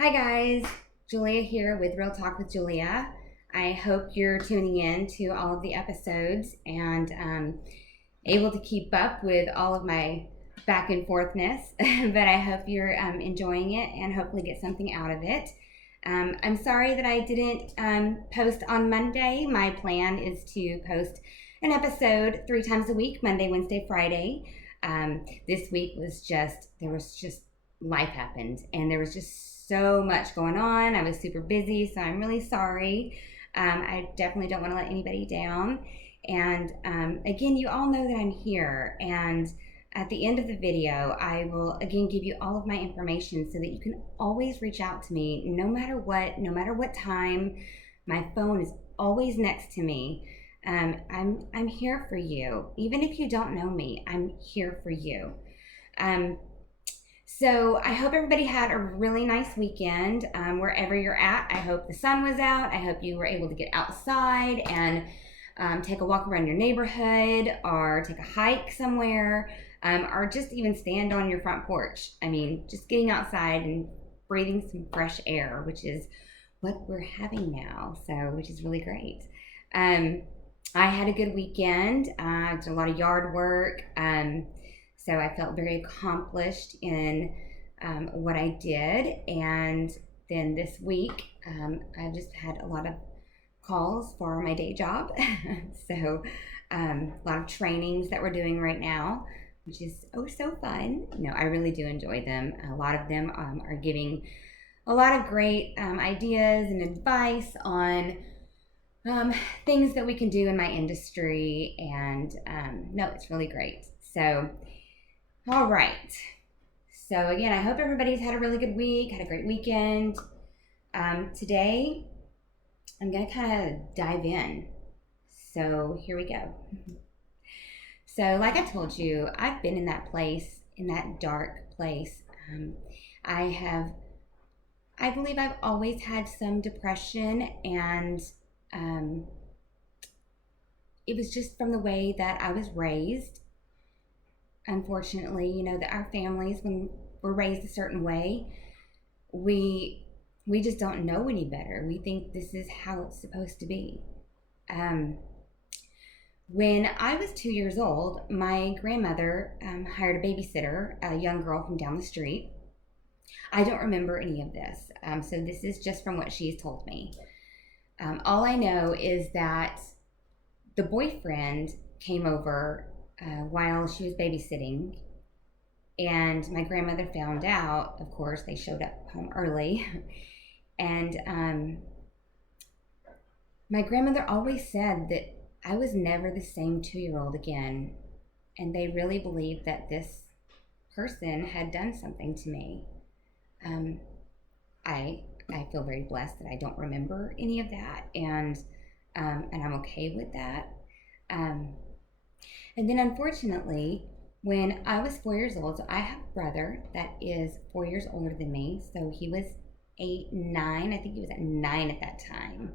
Hi guys, Julia here with Real Talk with Julia. I hope you're tuning in to all of the episodes and able to keep up with all of my back and forthness. But I hope you're enjoying it and hopefully get something out of it. I'm sorry that I didn't post on Monday. My plan is to post an episode 3 times a week: Monday, Wednesday, Friday. This week there was just life happened and there was just so much going on. I was super busy, so I'm really sorry. I definitely don't want to let anybody down. And again, you all know that I'm here. And at the end of the video, I will again give you all of my information so that you can always reach out to me no matter what time. My phone is always next to me. I'm here for you. Even if you don't know me, I'm here for you. So I hope everybody had a really nice weekend wherever you're at. I hope the sun was out. I hope you were able to get outside and take a walk around your neighborhood or take a hike somewhere or just even stand on your front porch. I mean, just getting outside and breathing some fresh air, which is what we're having now, so which is really great. I had a good weekend. I did a lot of yard work. So I felt very accomplished in what I did. And then this week, I've just had a lot of calls for my day job. So a lot of trainings that we're doing right now, which is so fun. No, I really do enjoy them. A lot of them are giving a lot of great ideas and advice on things that we can do in my industry. And no, it's really great. So all right. So again, I hope everybody's had a really good week, had a great weekend. Today, I'm going to kind of dive in. So here we go. So like I told you, I've been in that place, in that dark place. I believe I've always had some depression, and it was just from the way that I was raised. Unfortunately, that our families, when we're raised a certain way, we just don't know any better. We think this is how it's supposed to be. When I was 2 years old, my grandmother hired a babysitter, a young girl from down the street. I don't remember any of this, so this is just from what she's told me. All I know is that the boyfriend came over while she was babysitting, and my grandmother found out. Of course, they showed up home early, and my grandmother always said that I was never the same 2-year-old again, and they really believed that this person had done something to me. I feel very blessed that I don't remember any of that, and I'm okay with that. And then unfortunately, when I was 4 years old, so I have a brother that is 4 years older than me. So he was 8, 9. I think he was at 9 at that time.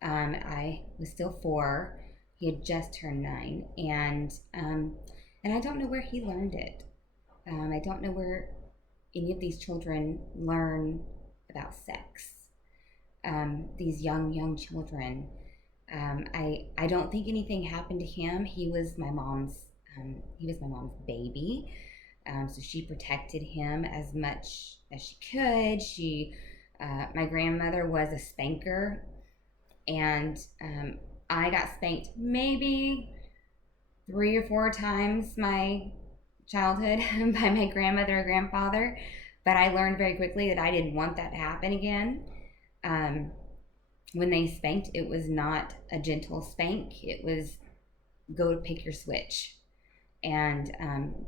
I was still 4. He had just turned 9. And I don't know where he learned it. I don't know where any of these children learn about sex. These young children. I don't think anything happened to him. He was my mom's baby. So she protected him as much as she could. My grandmother was a spanker, and I got spanked maybe 3 or 4 times my childhood by my grandmother or grandfather, but I learned very quickly that I didn't want that to happen again. When they spanked, it was not a gentle spank. It was go to pick your switch. And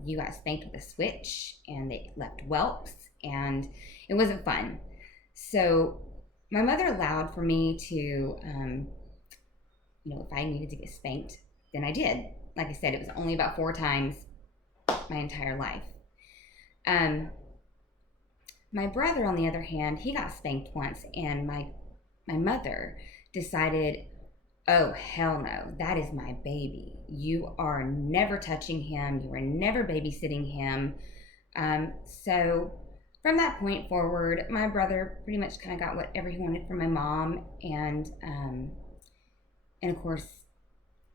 you got spanked with a switch, and they left whelps, and it wasn't fun. So my mother allowed for me to, if I needed to get spanked, then I did. Like I said, it was only about 4 times my entire life. My brother, on the other hand, he got spanked once, and my mother decided, oh, hell no, that is my baby. You are never touching him. You are never babysitting him. So from that point forward, my brother pretty much kind of got whatever he wanted from my mom, and of course,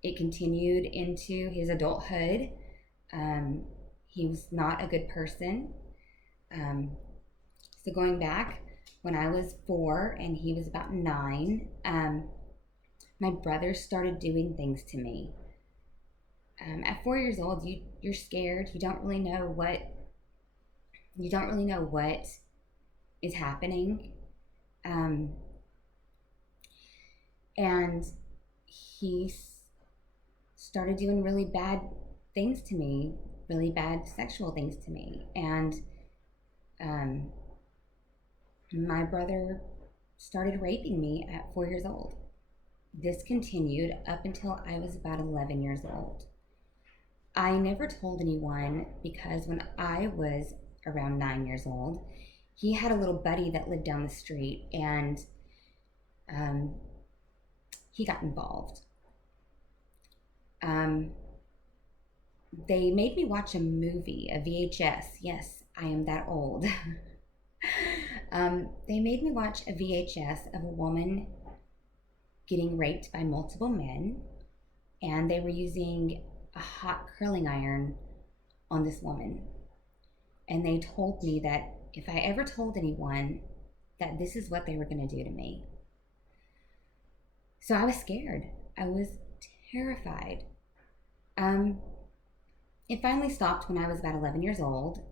it continued into his adulthood. He was not a good person. So going back, when I was 4 and he was about 9, my brother started doing things to me. At 4 years old, you're scared. You don't really know what is happening. And he started doing really bad things to me, really bad sexual things to me. And my brother started raping me at 4 years old. This continued up until I was about 11 years old. I never told anyone because when I was around 9 years old, he had a little buddy that lived down the street, and he got involved. They made me watch a movie, a VHS. Yes, I am that old. They made me watch a VHS of a woman getting raped by multiple men, and they were using a hot curling iron on this woman. And they told me that if I ever told anyone, that this is what they were going to do to me. So I was scared. I was terrified. It finally stopped when I was about 11 years old,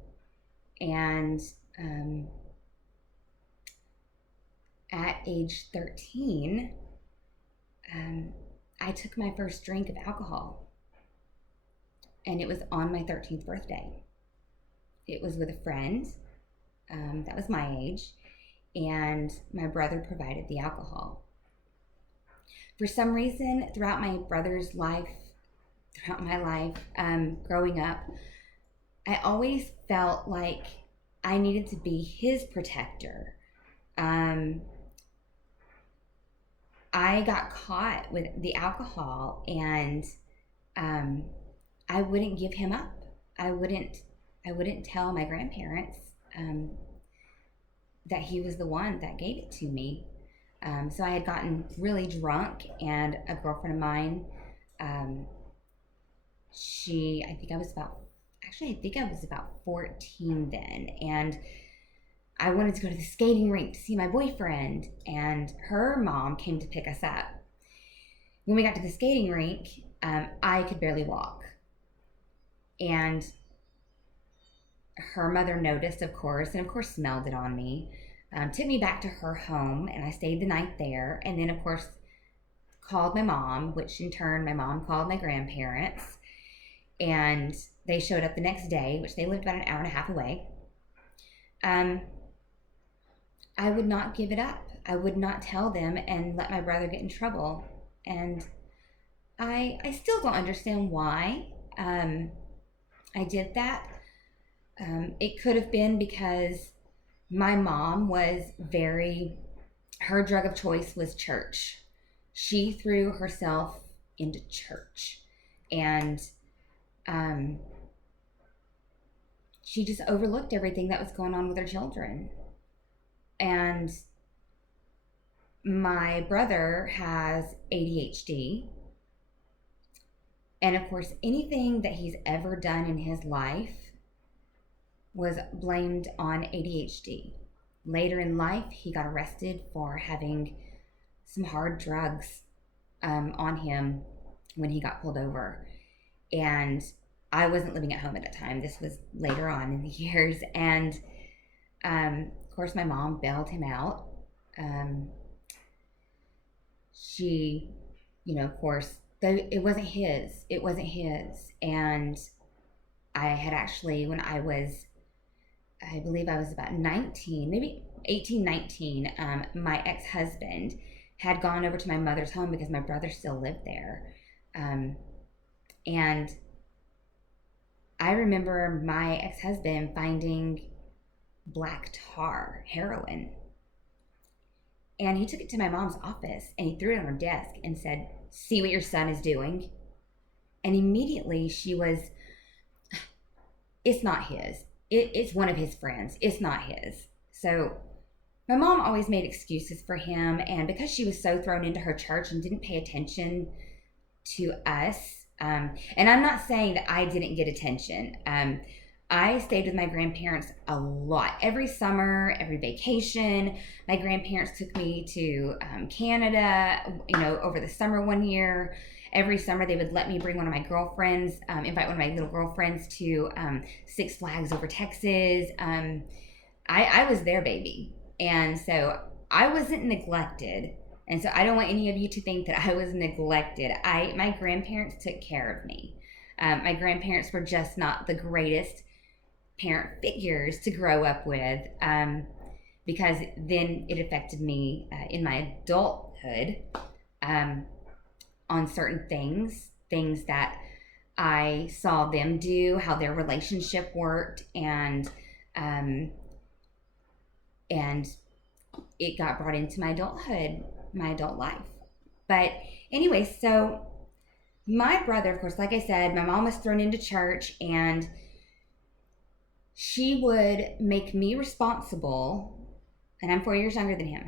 and at age 13, I took my first drink of alcohol, and it was on my 13th birthday. It was with a friend that was my age, and my brother provided the alcohol. For some reason, throughout my life, growing up, I always felt like I needed to be his protector. I got caught with the alcohol, and I wouldn't give him up. I wouldn't tell my grandparents that he was the one that gave it to me. So I had gotten really drunk, and a girlfriend of mine, I think I was about 14 then, and I wanted to go to the skating rink to see my boyfriend, and her mom came to pick us up. When we got to the skating rink, I could barely walk, and her mother noticed, of course, and of course smelled it on me, took me back to her home, and I stayed the night there, and then of course called my mom, which in turn my mom called my grandparents, and they showed up the next day, which they lived about an hour and a half away. I would not give it up. I would not tell them and let my brother get in trouble, and I still don't understand why I did that. It could have been because my mom her drug of choice was church. She threw herself into church, and she just overlooked everything that was going on with her children. And my brother has ADHD. And of course, anything that he's ever done in his life was blamed on ADHD. Later in life, he got arrested for having some hard drugs on him when he got pulled over. And I wasn't living at home at that time. This was later on in the years. And of course, my mom bailed him out. She, of course, it wasn't his. It wasn't his. And I had actually, when I believe I was about 19, maybe 18, 19, my ex-husband had gone over to my mother's home because my brother still lived there. And I remember my ex-husband finding black tar, heroin. And he took it to my mom's office and he threw it on her desk and said, "See what your son is doing?" And immediately she was, "It's not his. it's one of his friends. It's not his. So my mom always made excuses for him, and because she was so thrown into her church and didn't pay attention to us, and I'm not saying that I didn't get attention. I stayed with my grandparents a lot. Every summer, every vacation, my grandparents took me to Canada, over the summer one year. Every summer, they would let me bring one of my girlfriends, invite one of my little girlfriends to Six Flags over Texas. I was their baby. And so I wasn't neglected. And so I don't want any of you to think that I was neglected. My grandparents took care of me. My grandparents were just not the greatest parent figures to grow up with, because then it affected me in my adulthood on certain things that I saw them do, how their relationship worked, and it got brought into my adulthood, my adult life. But anyway, so my brother, of course, like I said, my mom was thrown into church, and she would make me responsible, and I'm 4 years younger than him.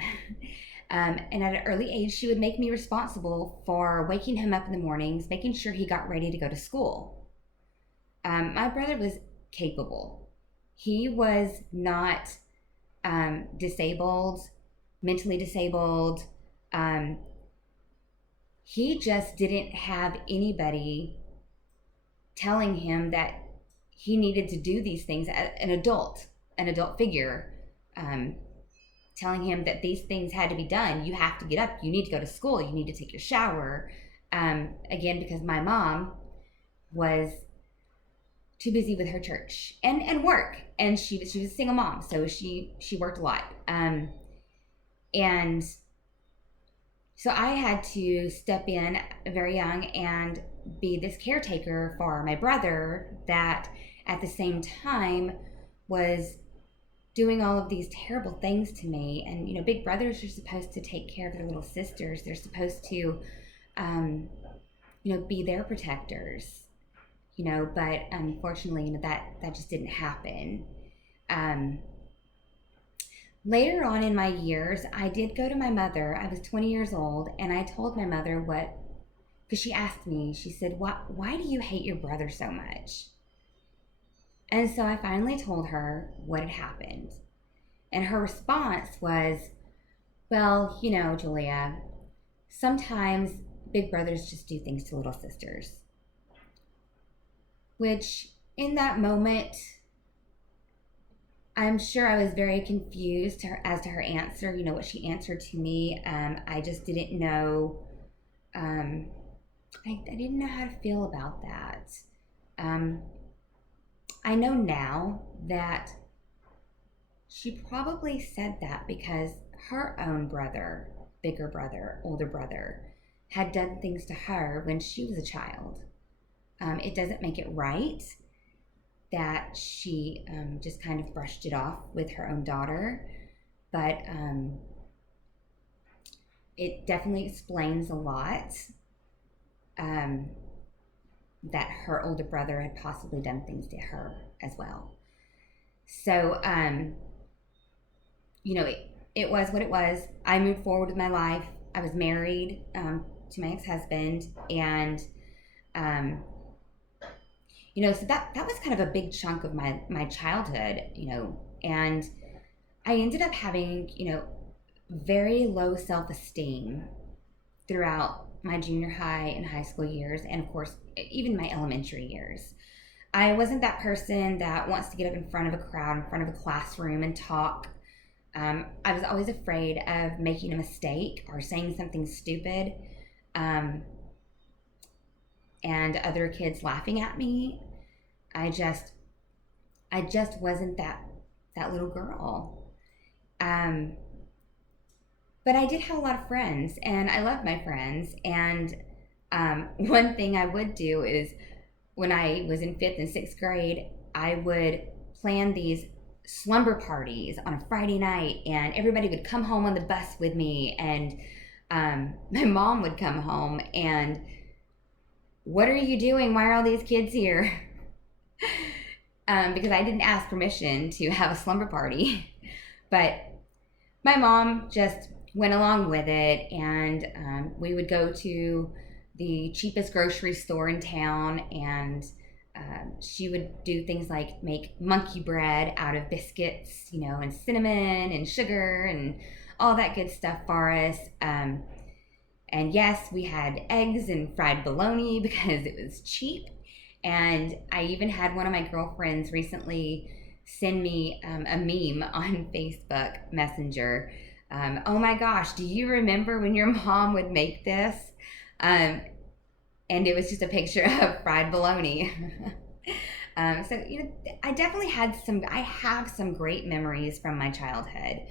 And at an early age, she would make me responsible for waking him up in the mornings, making sure he got ready to go to school. My brother was capable. He was not disabled, mentally disabled. He just didn't have anybody telling him that he needed to do these things. An adult figure, telling him that these things had to be done. You have to get up. You need to go to school. You need to take your shower. Again, because my mom was too busy with her church and work, and she was a single mom, so she worked a lot, and so I had to step in very young and be this caretaker for my brother that at the same time was doing all of these terrible things to me. And big brothers are supposed to take care of their little sisters. They're supposed to be their protectors. But unfortunately, that just didn't happen. Later on in my years, I did go to my mother. I was 20 years old, and I told my mother because she asked me, she said, why do you hate your brother so much? And so I finally told her what had happened. And her response was, well, Julia, sometimes big brothers just do things to little sisters. Which, in that moment, I'm sure I was very confused as to her answer, what she answered to me. I just didn't know, I didn't know how to feel about that. I know now that she probably said that because her own brother, bigger brother, older brother, had done things to her when she was a child. It doesn't make it right that she just kind of brushed it off with her own daughter, but it definitely explains a lot, that her older brother had possibly done things to her as well. So, it was what it was. I moved forward with my life. I was married to my ex-husband, and so that was kind of a big chunk of my childhood, and I ended up having, very low self-esteem throughout my junior high and high school years, and of course, even my elementary years. I wasn't that person that wants to get up in front of a crowd, in front of a classroom and talk. I was always afraid of making a mistake or saying something stupid, and other kids laughing at me. I just wasn't that little girl. But I did have a lot of friends, and I loved my friends. And one thing I would do is when I was in 5th and 6th grade, I would plan these slumber parties on a Friday night, and everybody would come home on the bus with me, and my mom would come home and, what are you doing? Why are all these kids here? because I didn't ask permission to have a slumber party. But my mom just went along with it, and we would go to the cheapest grocery store in town, and she would do things like make monkey bread out of biscuits, and cinnamon and sugar and all that good stuff for us. And yes, we had eggs and fried bologna because it was cheap. And I even had one of my girlfriends recently send me a meme on Facebook Messenger. Oh my gosh, do you remember when your mom would make this? And it was just a picture of fried bologna. So I definitely I have some great memories from my childhood.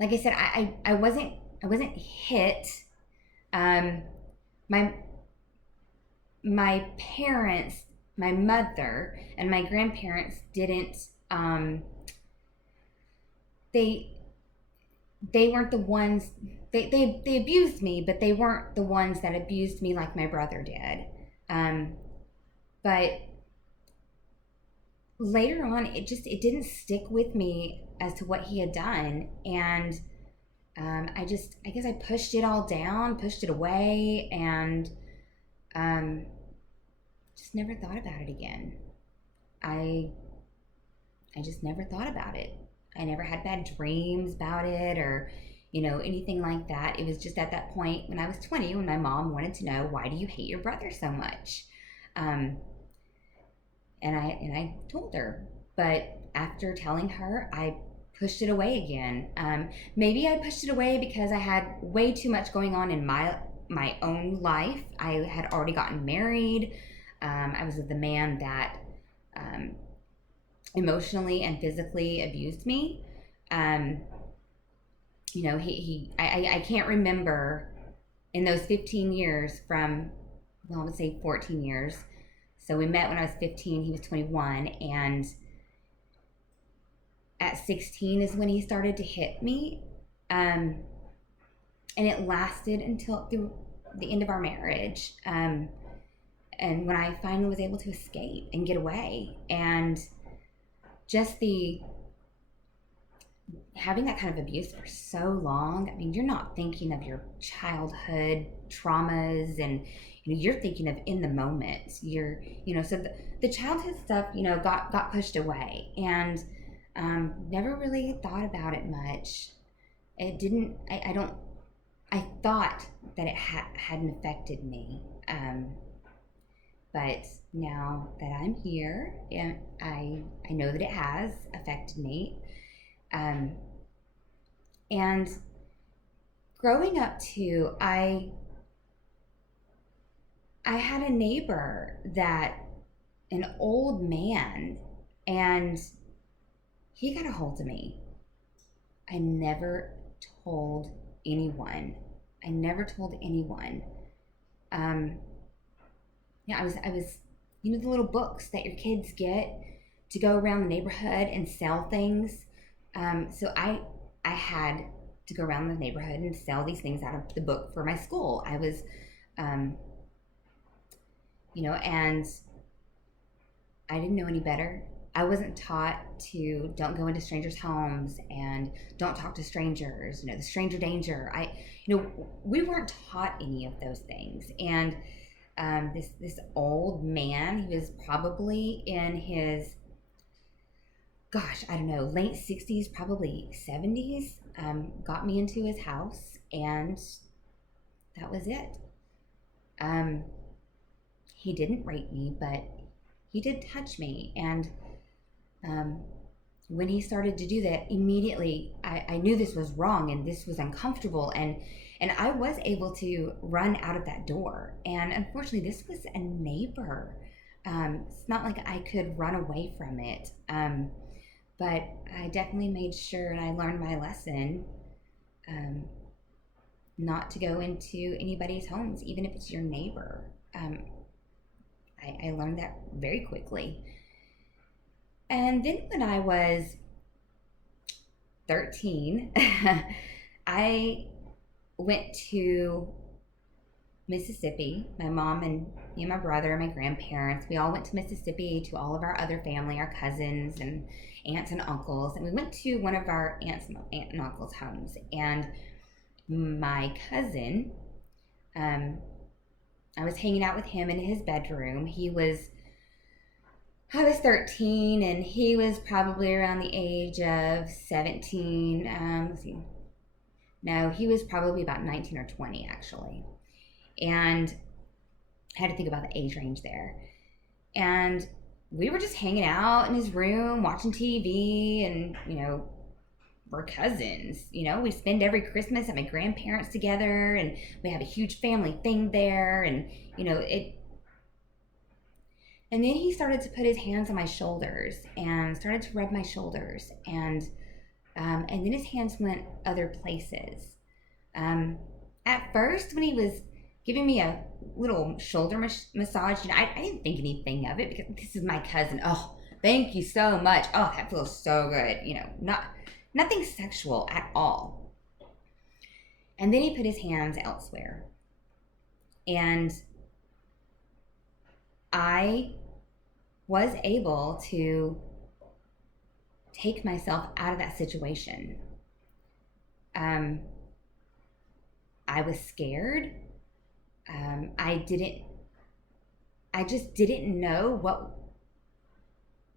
Like I said, I wasn't hit. My parents, my mother and my grandparents didn't. They weren't the ones. They abused me, but they weren't the ones that abused me like my brother did. But later on, it didn't stick with me as to what he had done, and I guess I pushed it all down, pushed it away, and just never thought about it again. I just never thought about it. I never had bad dreams about it or anything like that. It was just at that point when I was 20 when my mom wanted to know, why do you hate your brother so much? And I told her, but after telling her, I pushed it away again. Maybe I pushed it away because I had way too much going on in my own life. I had already gotten married. I was with the man that emotionally and physically abused me. I can't remember in those 15 years I would say 14 years. So we met when I was 15, he was 21, and at 16 is when he started to hit me. And it lasted until through the end of our marriage. And when I finally was able to escape and get away, and just having that kind of abuse for so long, I mean, you're not thinking of your childhood traumas, and you're thinking of in the moment. So the childhood stuff, got pushed away, and never really thought about it much. It didn't. I thought that it hadn't affected me. But now that I'm here, I know that it has affected me. And growing up too, I had a neighbor an old man, and he got a hold of me. I never told anyone. I was the little books that your kids get to go around the neighborhood and sell things. So I had to go around the neighborhood and sell these things out of the book for my school. I was, and I didn't know any better. I wasn't taught to don't go into strangers' homes and don't talk to strangers, the stranger danger. We weren't taught any of those things. And this old man, he was probably in his, late 60s, probably 70s, got me into his house, and that was it. He didn't rape me, but he did touch me, and when he started to do that, immediately I knew this was wrong and this was uncomfortable, and I was able to run out of that door. And unfortunately, this was a neighbor. It's not like I could run away from it, but I definitely made sure, and I learned my lesson, not to go into anybody's homes, even if it's your neighbor. I learned that very quickly. And then when I was 13, I went to Mississippi. My mom and me and my brother and my grandparents, we all went to Mississippi to all of our other family, our cousins and aunts and uncles. And we went to one of our aunt and uncles' homes. And my cousin, I was hanging out with him in his bedroom. I was 13 and he was probably around the age of 17. Let's see. No, he was probably about 19 or 20 actually. And I had to think about the age range there. And we were just hanging out in his room, watching TV, and, we're cousins. We spend every Christmas at my grandparents together, and we have a huge family thing there, and, it. And then he started to put his hands on my shoulders and started to rub my shoulders, and then his hands went other places. At first, when he was giving me a little shoulder massage, I didn't think anything of it because this is my cousin. Oh, thank you so much. Oh, that feels so good. Nothing sexual at all. And then he put his hands elsewhere. And I was able to take myself out of that situation. I was scared. I just didn't know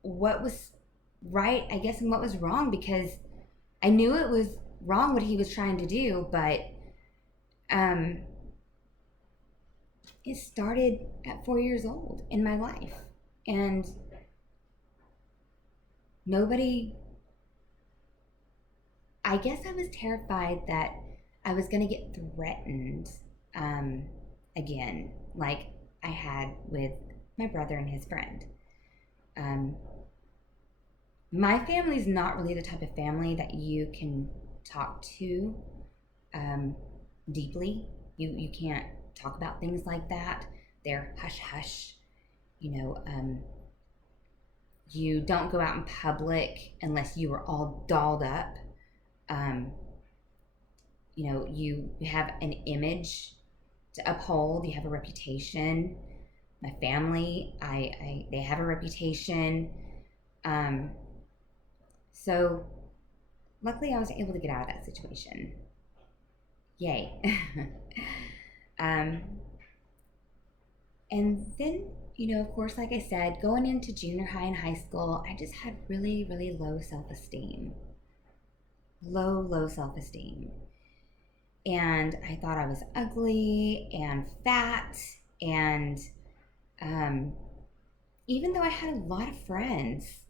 what was right, I guess, and what was wrong, because I knew it was wrong what he was trying to do, but it started at 4 years old in my life, and I guess I was terrified that I was going to get threatened again, like I had with my brother and his friend. My family's not really the type of family that you can talk to deeply. You can't talk about things like that. They're hush hush. You don't go out in public unless you are all dolled up. You have an image to uphold. You have a reputation. My family, they have a reputation. So luckily I was able to get out of that situation. Yay. And then, of course, like I said, going into junior high and high school, I just had really, really low self-esteem. Low self-esteem. And I thought I was ugly and fat, and even though I had a lot of friends,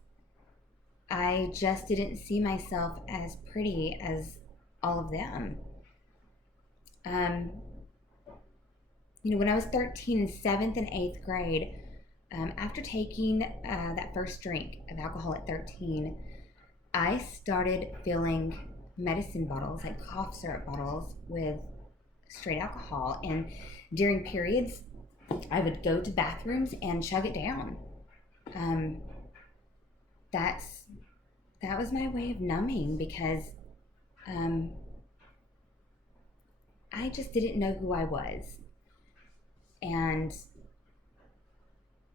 I just didn't see myself as pretty as all of them. When I was 13 in 7th and 8th grade, after taking that first drink of alcohol at 13, I started filling medicine bottles, like cough syrup bottles, with straight alcohol. And during periods, I would go to bathrooms and chug it down. That was my way of numbing, because I just didn't know who I was. And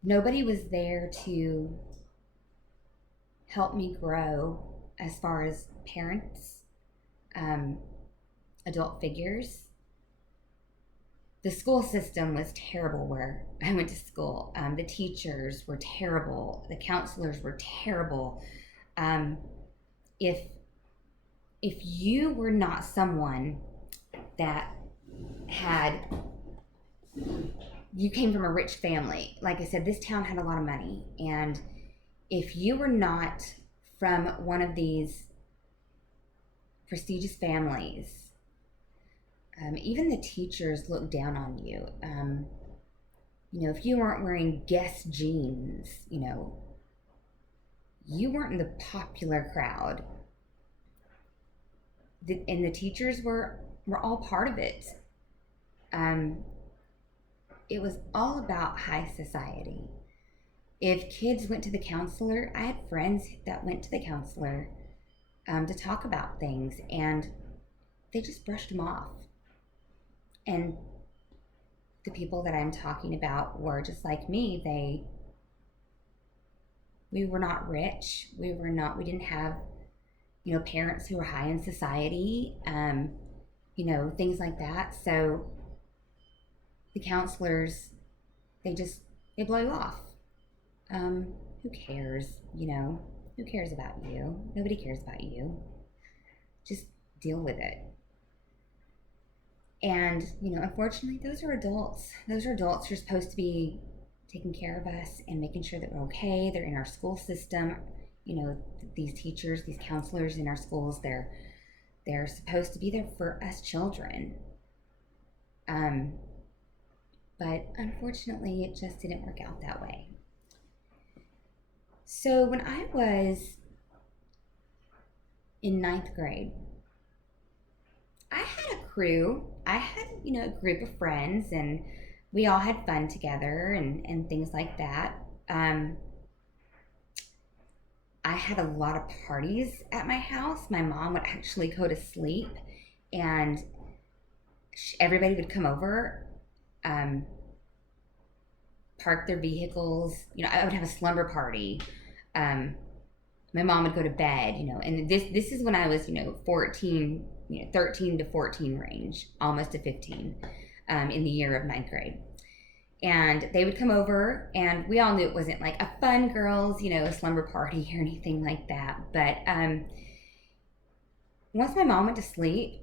nobody was there to help me grow as far as parents, adult figures. The school system was terrible where I went to school. The teachers were terrible. The counselors were terrible. If you were not someone that you came from a rich family, like I said, this town had a lot of money, and if you were not from one of these prestigious families, even the teachers looked down on you. If you weren't wearing Guess jeans, you weren't in the popular crowd. And the teachers were all part of it. It was all about high society. If kids went to the counselor, I had friends that went to the counselor to talk about things, and they just brushed them off. And the people that I'm talking about were just like me. We were not rich. We didn't have, parents who were high in society, things like that. So the counselors, they blow you off. Who cares? Who cares about you? Nobody cares about you. Just deal with it. And, unfortunately, those are adults. Those are adults who are supposed to be taking care of us and making sure that we're okay. They're in our school system. These teachers, these counselors in our schools, they're supposed to be there for us children. But unfortunately, it just didn't work out that way. So when I was in 9th grade, I had a crew. I had, a group of friends, and we all had fun together and things like that. I had a lot of parties at my house. My mom would actually go to sleep, and everybody would come over, park their vehicles. I would have a slumber party. My mom would go to bed, and this is when I was, 14, 13 to 14 range, almost to 15, in the year of 9th grade. And they would come over, and we all knew it wasn't like a fun girls, slumber party or anything like that. But once my mom went to sleep,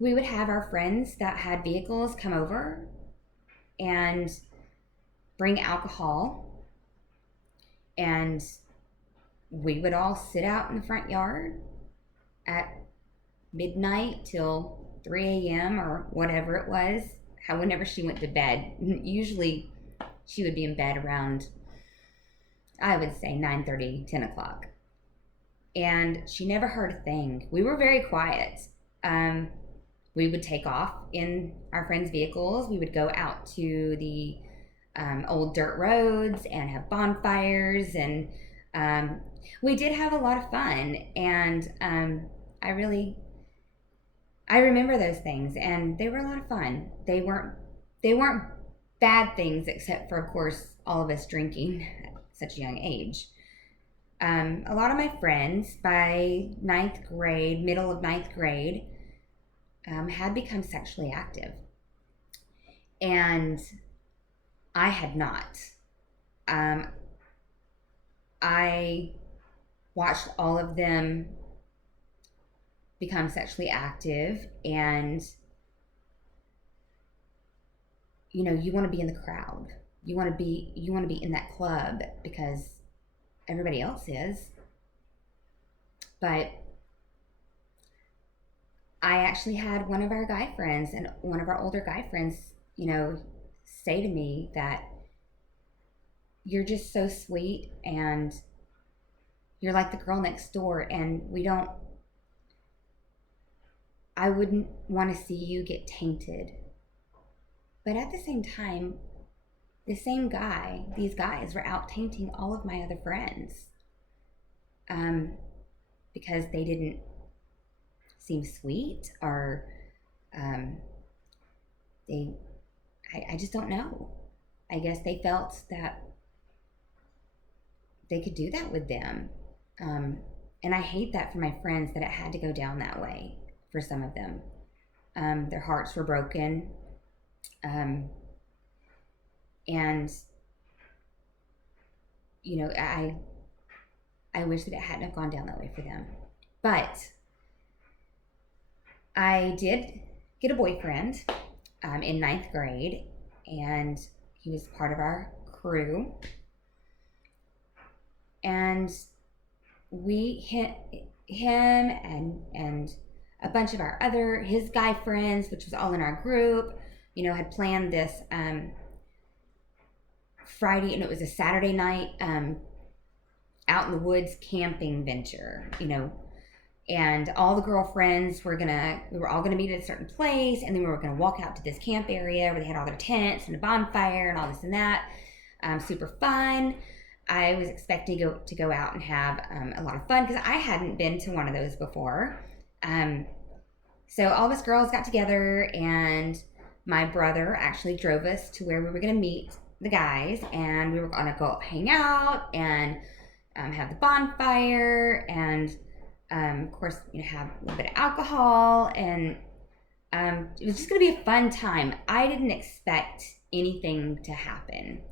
we would have our friends that had vehicles come over and bring alcohol, and we would all sit out in the front yard at midnight till 3 a.m. or whatever it was, whenever she went to bed. Usually she would be in bed around, I would say, 9:30, 10 o'clock. And she never heard a thing. We were very quiet. We would take off in our friends' vehicles. We would go out to the old dirt roads and have bonfires, and we did have a lot of fun. And I remember those things, and they were a lot of fun. They weren't bad things, except for, of course, all of us drinking at such a young age. A lot of my friends by 9th grade, middle of 9th grade, had become sexually active, and I had not. I watched all of them become sexually active, and you want to be in the crowd. You want to be in that club because everybody else is. But I actually had one of our guy friends, and one of our older guy friends, say to me that you're just so sweet, and you're like the girl next door, and I wouldn't want to see you get tainted. But at the same time, these guys were out tainting all of my other friends, because they didn't seem sweet, or I just don't know. I guess they felt that they could do that with them. And I hate that for my friends, that it had to go down that way for some of them. Their hearts were broken. And, I wish that it hadn't have gone down that way for them. But I did get a boyfriend in 9th grade, and he was part of our crew. And him and a bunch of his guy friends, which was all in our group, had planned this Friday, and it was a Saturday night out in the woods camping venture, and all the girlfriends we were all gonna meet at a certain place, and then we were gonna walk out to this camp area where they had all their tents and a bonfire and all this and that. Super fun. I was expecting to go out and have a lot of fun, because I hadn't been to one of those before. So all of us girls got together, and my brother actually drove us to where we were going to meet the guys, and we were going to go hang out and have the bonfire, and of course, have a little bit of alcohol, and it was just going to be a fun time. I didn't expect anything to happen.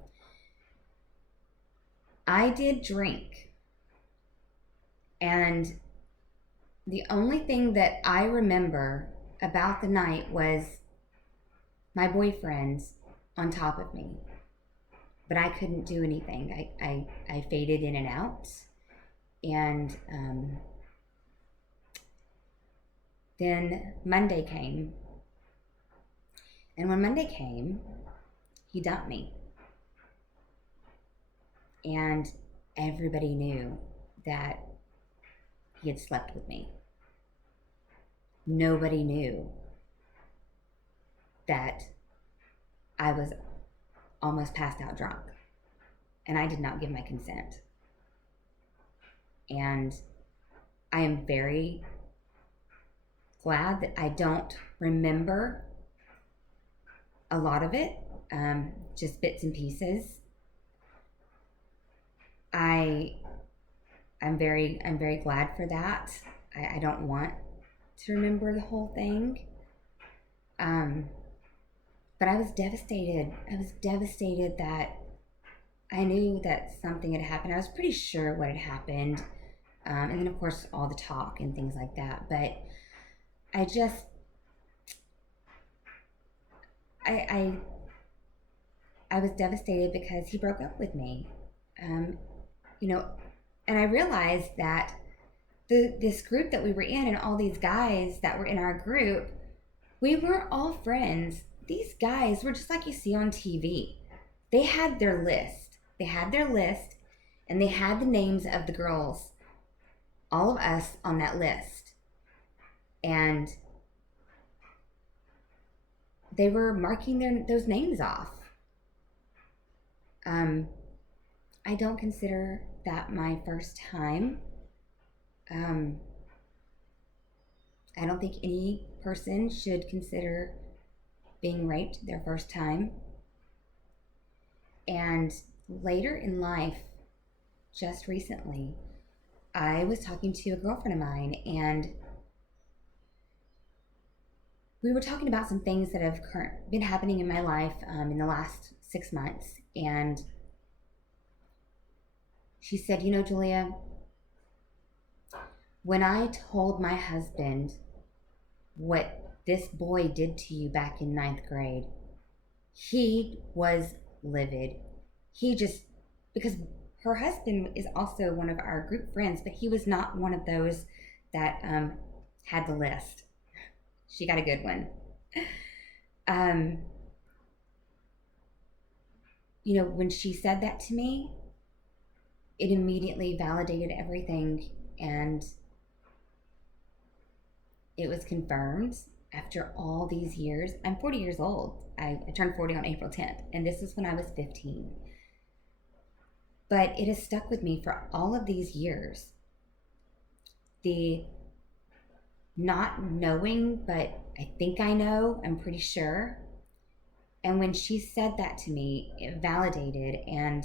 I did drink, and the only thing that I remember about the night was my boyfriend on top of me, but I couldn't do anything. I faded in and out, and then Monday came, and when Monday came, he dumped me, and everybody knew that he had slept with me. Nobody knew that I was almost passed out drunk, and I did not give my consent. And I am very glad that I don't remember a lot of it, just bits and pieces. I'm very glad for that. I don't want to remember the whole thing. But I was devastated. I was devastated that I knew that something had happened. I was pretty sure what had happened. And then of course all the talk and things like that. But I just, I was devastated because he broke up with me. And I realized that this group that we were in and all these guys that were in our group, we weren't all friends. These guys were just like you see on TV. They had their list. And they had the names of the girls, all of us on that list. And they were marking those names off. I don't consider that my first time. I don't think any person should consider being raped their first time. And later in life, just recently, I was talking to a girlfriend of mine, and we were talking about some things that have been happening in my life in the last 6 months. And she said, Julia, when I told my husband what this boy did to you back in 9th grade, he was livid. Because her husband is also one of our group friends, but he was not one of those that had the list. She got a good one. When she said that to me, it immediately validated everything, and it was confirmed after all these years. I'm 40 years old. I turned 40 on April 10th, and this is when I was 15. But it has stuck with me for all of these years. The not knowing, but I think I know, I'm pretty sure. And when she said that to me, it validated, and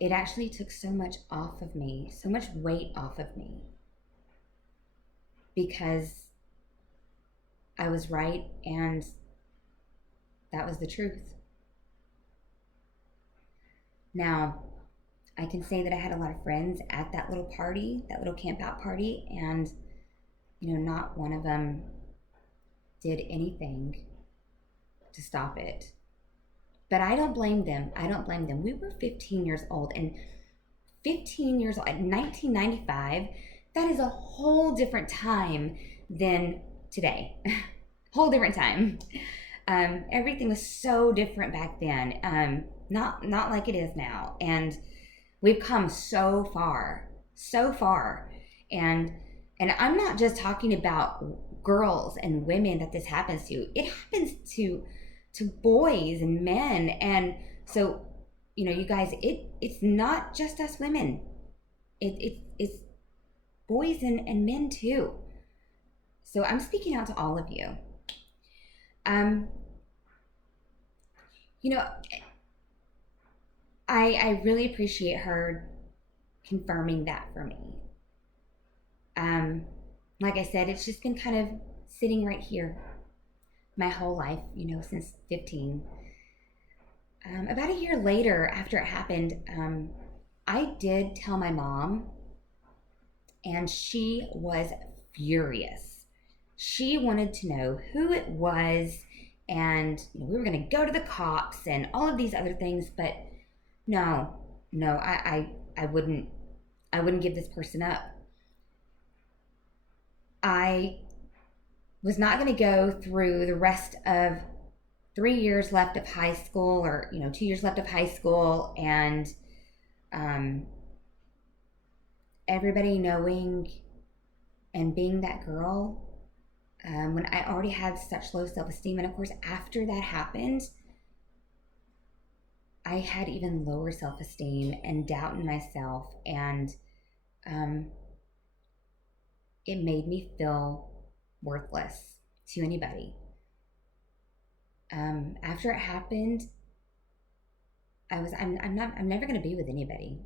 it actually took so much off of me, so much weight off of me, because I was right and that was the truth. Now, I can say that I had a lot of friends at that little party, that little camp out party, and not one of them did anything to stop it. But I don't blame them. We were 15 years old, and 15 years old in 1995, that is a whole different time than today. Whole different time. Everything was so different back then. Not like it is now. And we've come so far. And I'm not just talking about girls and women that this happens to. It happens to boys and men. And so, you guys, it's not just us women. It's boys and men too. So I'm speaking out to all of you. You know, I really appreciate her confirming that for me. Like I said, it's just been kind of sitting right here my whole life, since 15. About a year later, after it happened, I did tell my mom, and she was furious. She wanted to know who it was, and we were going to go to the cops and all of these other things, but no, I wouldn't give this person up. I was not going to go through the rest of 3 years left of high school, or 2 years left of high school, and everybody knowing and being that girl when I already had such low self-esteem. And of course, after that happened, I had even lower self-esteem and doubt in myself, and it made me feel worthless to anybody. After it happened, I'm never going to be with anybody.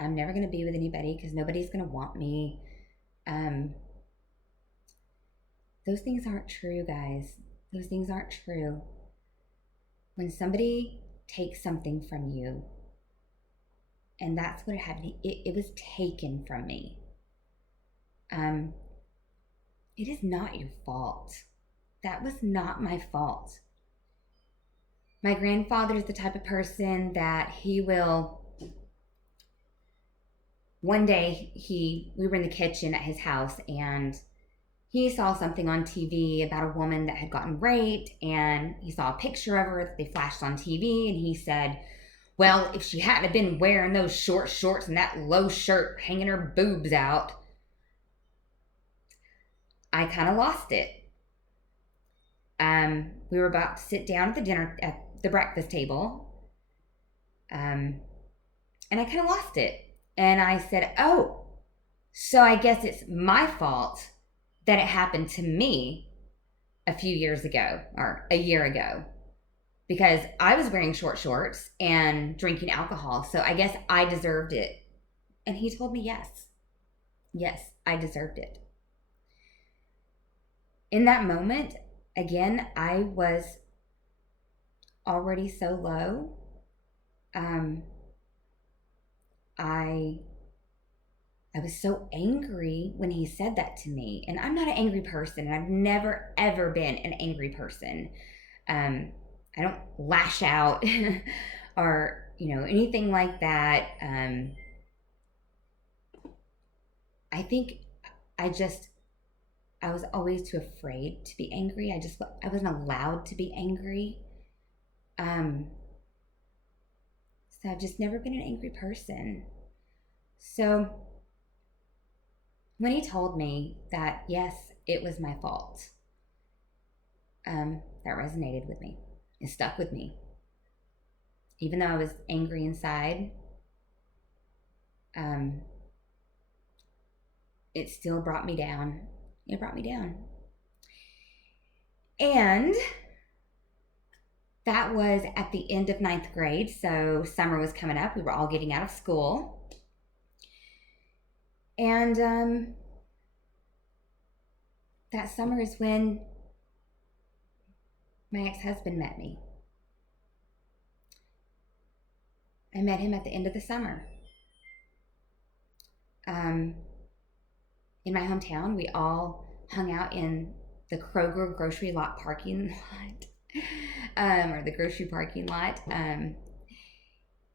I'm never going to be with anybody because nobody's going to want me. Those things aren't true, guys. Those things aren't true. When somebody takes something from you, and that's what happened, it was taken from me. It is not your fault. That was not my fault. My grandfather is the type of person that he will, one day we were in the kitchen at his house, and he saw something on TV about a woman that had gotten raped, and he saw a picture of her that they flashed on TV, and he said, well, if she hadn't have been wearing those short shorts and that low shirt hanging her boobs out, I kind of lost it. We were about to sit down at the breakfast table, and I kind of lost it. And I said, oh, so I guess it's my fault that it happened to me a few years ago, or a year ago, because I was wearing short shorts and drinking alcohol. So I guess I deserved it. And he told me, yes, I deserved it. In that moment, again, I was already so low. I was so angry when he said that to me. And I'm not an angry person, and I've never, ever been an angry person. I don't lash out or, anything like that. I think I was always too afraid to be angry. I wasn't allowed to be angry. So I've just never been an angry person. So when he told me that, yes, it was my fault, that resonated with me. It stuck with me. Even though I was angry inside, it still brought me down. It brought me down. And that was at the end of 9th grade. So summer was coming up. We were all getting out of school. And that summer is when my ex-husband met me. I met him at the end of the summer. In my hometown, we all hung out in the Kroger grocery lot parking lot, or the grocery parking lot.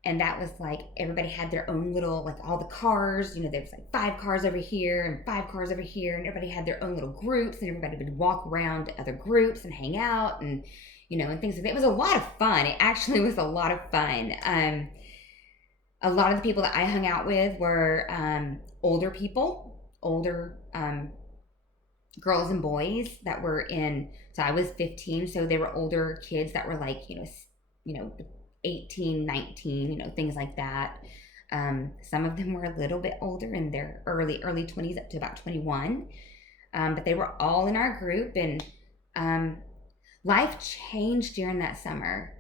And that was like, everybody had their own little, like all the cars, there was like 5 cars over here and 5 cars over here. And everybody had their own little groups, and everybody would walk around to other groups and hang out and, and things like that. It was a lot of fun. It actually was a lot of fun. A lot of the people that I hung out with were older people, older girls and boys that were so I was 15, so they were older kids that were like, 18, 19, things like that. Some of them were a little bit older, in their early 20s up to about 21. But they were all in our group, and life changed during that summer.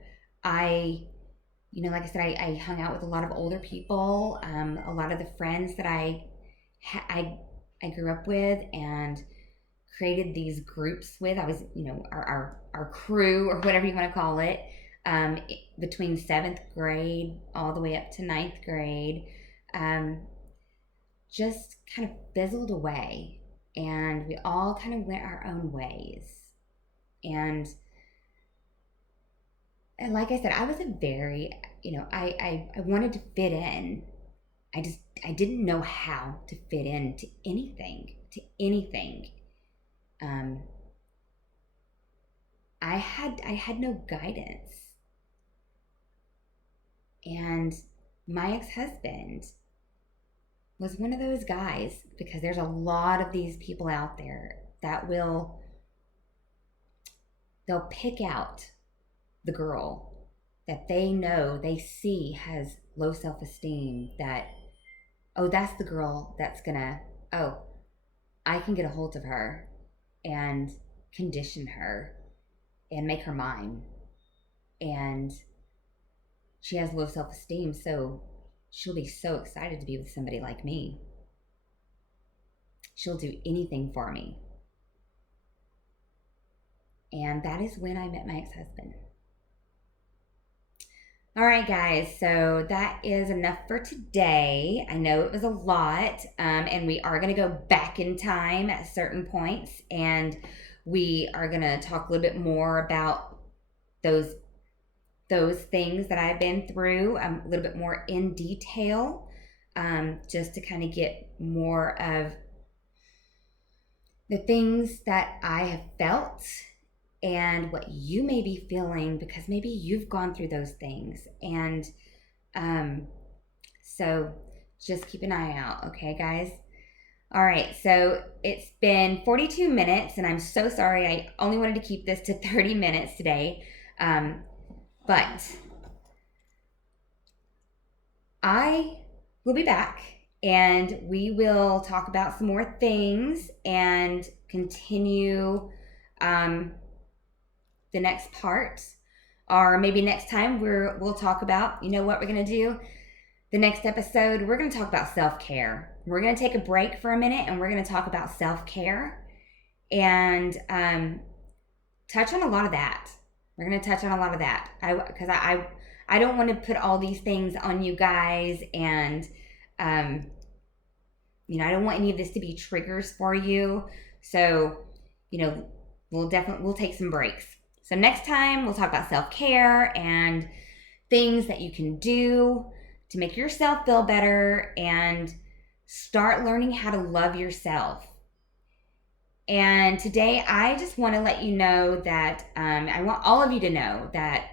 Like I said, I hung out with a lot of older people, a lot of the friends that I grew up with and created these groups with. I was, our crew, or whatever you want to call it, between 7th grade all the way up to 9th grade, just kind of fizzled away, and we all kind of went our own ways. And like I said, I was a very, I wanted to fit in. I didn't know how to fit in to anything. I had no guidance. And my ex-husband was one of those guys, because there's a lot of these people out there that they'll pick out the girl that they know, they see has low self-esteem, that, oh, that's the girl that's gonna, oh, I can get a hold of her and condition her and make her mine. And she has low self-esteem, so she'll be so excited to be with somebody like me. She'll do anything for me. And that is when I met my ex-husband. All right, guys, so that is enough for today. I know it was a lot, and we are going to go back in time at certain points, and we are going to talk a little bit more about those things that I've been through, a little bit more in detail, just to kind of get more of the things that I have felt and what you may be feeling, because maybe you've gone through those things. And so just keep an eye out, okay, guys? All right, so it's been 42 minutes, and I'm so sorry. I only wanted to keep this to 30 minutes today. But I will be back, and we will talk about some more things and continue the next part, or maybe next time we'll talk about, you know what we're going to do? The next episode, we're going to talk about self-care. We're going to take a break for a minute, and we're going to talk about self-care and touch on a lot of that. We're going to touch on a lot of that, because I don't want to put all these things on you guys, and I don't want any of this to be triggers for you. So, we'll take some breaks. So next time we'll talk about self-care and things that you can do to make yourself feel better and start learning how to love yourself. And today I just want to let you know that I want all of you to know that,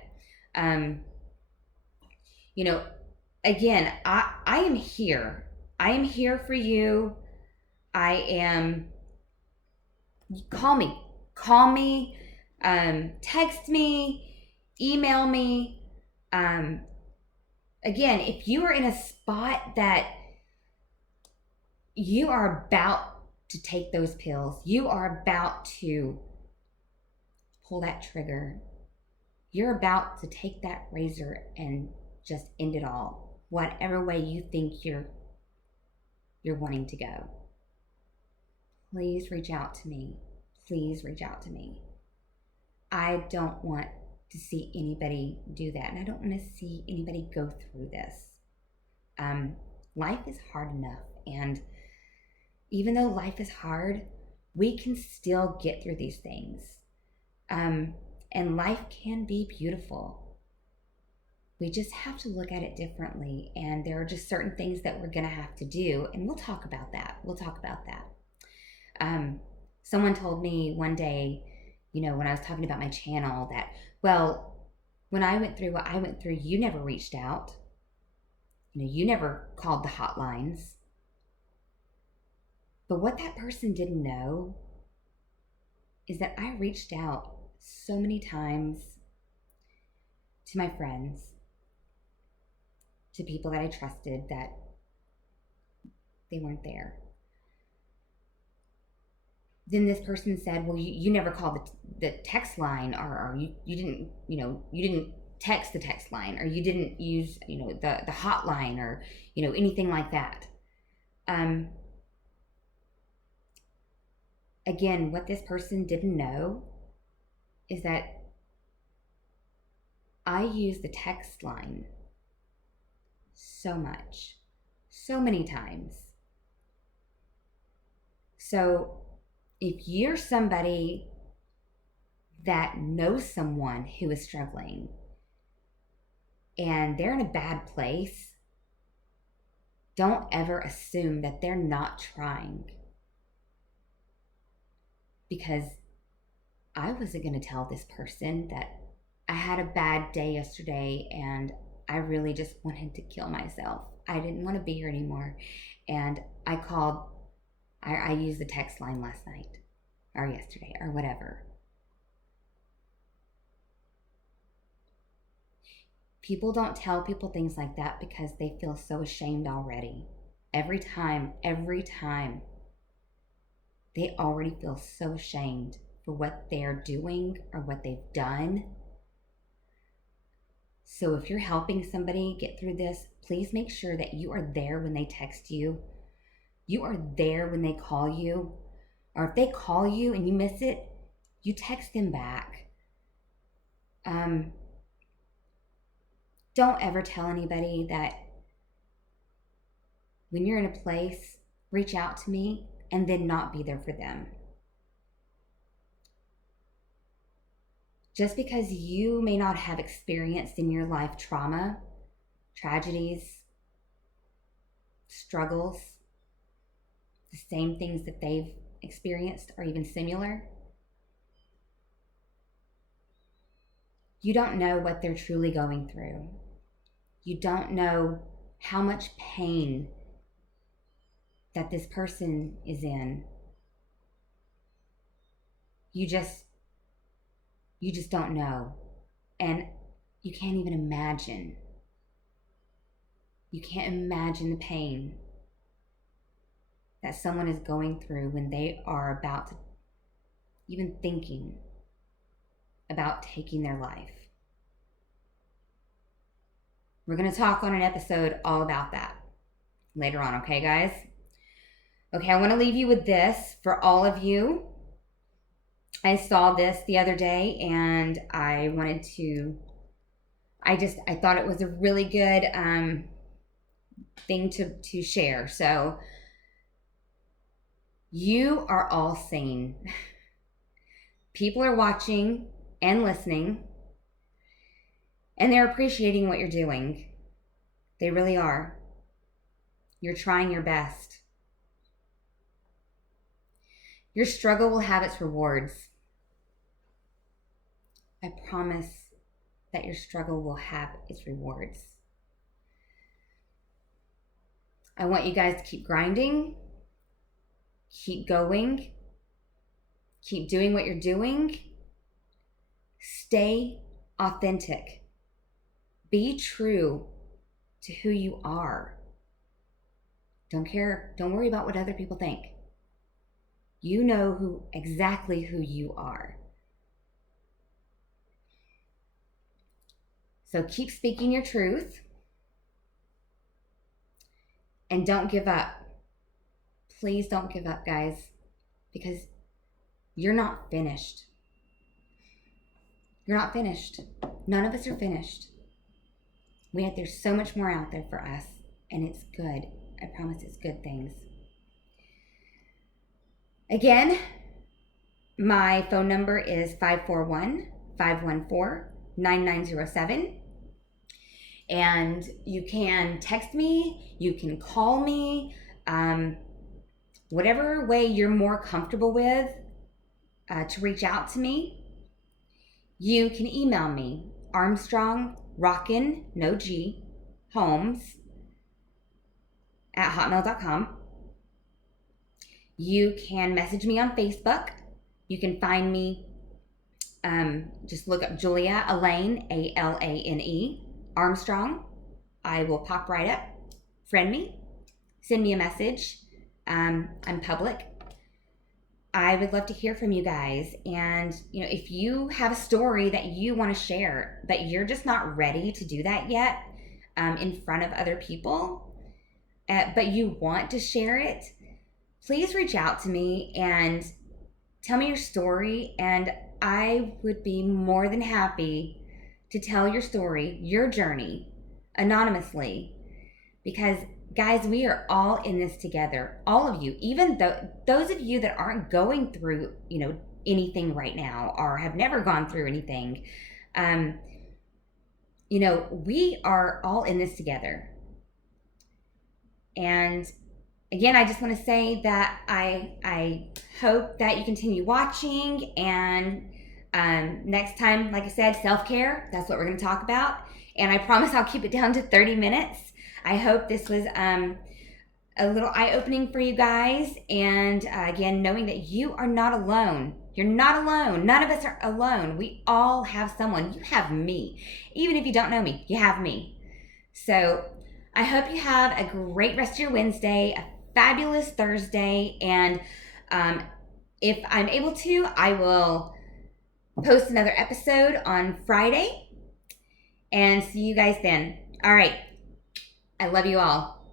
again, I am here. I am here for you. Call me, text me, email me. Again, if you are in a spot that you are about to take those pills, you are about to pull that trigger, you're about to take that razor and just end it all, whatever way you think you're wanting to go, please reach out to me. Please reach out to me. I don't want to see anybody do that, and I don't want to see anybody go through this. Life is hard enough, and even though life is hard, we can still get through these things. And life can be beautiful. We just have to look at it differently, and there are just certain things that we're going to have to do, and we'll talk about that. Someone told me one day, when I was talking about my channel, that, well, when I went through what I went through, you never reached out. You never called the hotlines. But what that person didn't know is that I reached out so many times to my friends, to people that I trusted that they weren't there. Then this person said, well, you never called the text line, or you didn't, you didn't text the text line, or you didn't use, the hotline, or, anything like that. Again, what this person didn't know is that I use the text line so much, so many times. So if you're somebody that knows someone who is struggling and they're in a bad place, don't ever assume that they're not trying. Because I wasn't going to tell this person that I had a bad day yesterday and I really just wanted to kill myself. I didn't want to be here anymore. And I used the text line last night or yesterday or whatever. People don't tell people things like that because they feel so ashamed already. Every time, they already feel so ashamed for what they're doing or what they've done. So if you're helping somebody get through this, please make sure that you are there when they text you. You are there when they call you. Or if they call you and you miss it, you text them back. Don't ever tell anybody that when you're in a place, reach out to me, and then not be there for them. Just because you may not have experienced in your life trauma, tragedies, struggles, the same things that they've experienced or even similar, you don't know what they're truly going through. You don't know how much pain that this person is in. You just don't know. And you can't even imagine. You can't imagine the pain that someone is going through when they are about to, even thinking about taking their life. We're going to talk on an episode all about that later on, okay, guys? Okay, I want to leave you with this for all of you. I saw this the other day and I thought it was a really good thing to share. So, you are all seen. People are watching and listening, and they're appreciating what you're doing. They really are. You're trying your best. Your struggle will have its rewards. I promise that your struggle will have its rewards. I want you guys to keep grinding, keep going, keep doing what you're doing. Stay authentic. Be true to who you are. Don't worry about what other people think. You know exactly who you are. So keep speaking your truth and don't give up. Please don't give up, guys, because you're not finished. You're not finished. None of us are finished. There's so much more out there for us, and it's good. I promise it's good things. Again, my phone number is 541-514-9907. And you can text me, you can call me, whatever way you're more comfortable with to reach out to me. You can email me, Armstrong Rockin, no G, Holmes @hotmail.com. You can message me on Facebook. You can find me, just look up Julia Alane, Alane, Armstrong I will pop right up. Friend me. Send me a message. I'm public. I would love to hear from you guys. And, if you have a story that you want to share, but you're just not ready to do that yet in front of other people, but you want to share it, please reach out to me and tell me your story. And I would be more than happy to tell your story, your journey, anonymously. Because guys, we are all in this together. All of you, even those of you that aren't going through, anything right now or have never gone through anything, we are all in this together. And again, I just want to say that I hope that you continue watching. And next time, like I said, self-care, that's what we're going to talk about. And I promise I'll keep it down to 30 minutes. I hope this was a little eye-opening for you guys. And again, knowing that you are not alone. You're not alone. None of us are alone. We all have someone. You have me. Even if you don't know me, you have me. So I hope you have a great rest of your Wednesday, a fabulous Thursday. And if I'm able to, I will post another episode on Friday. And see you guys then. All right. I love you all.